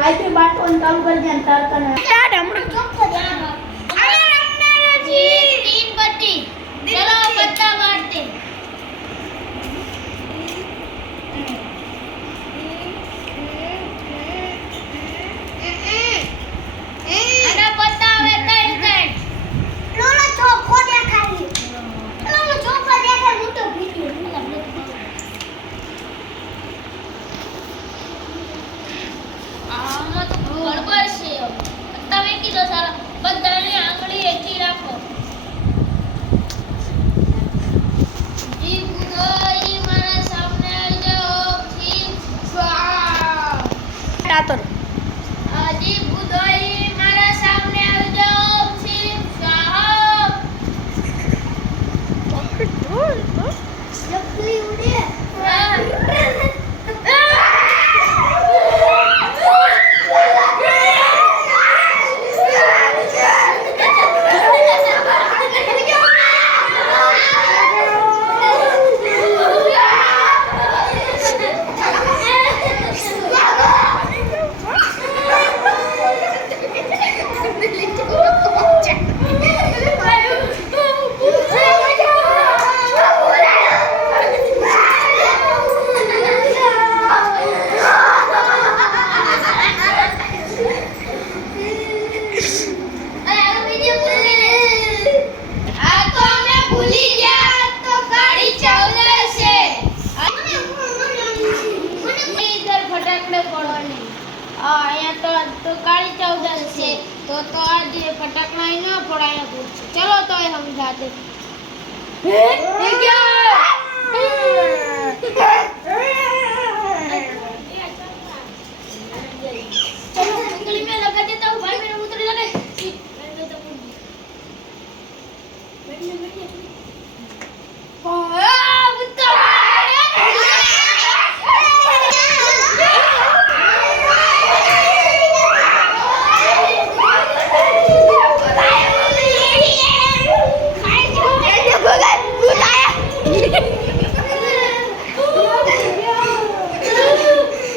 wifi બાટવાનું ચાલુ કરી દે તાર કને સ્ટાર્ટ હમણાં ચોખ્ખો ધ્યાન અરે રમનારાજી 3 બત્તી ચલો બત્તા મારતે અને બત્તા હવે 3 સેટ લોલો ચોખ્ખો દેખાય લોલો ચોખ્ખો દેખાય હું તો ભીતી આમાં તો ગડબડ છે તમે કીધો સારા બધાની આંગળી એકથી રાખો જી બુધોઈ મારા સામે આવી જાઓ જી સ્વા તાતર જી બુધોઈ મારા સામે આવી જાઓ જી સ્વા લપલી ઉડે तो काली चौदस से तो आज फटकना ही ना पड़ाया कुछ चलो तो हम जाते हैं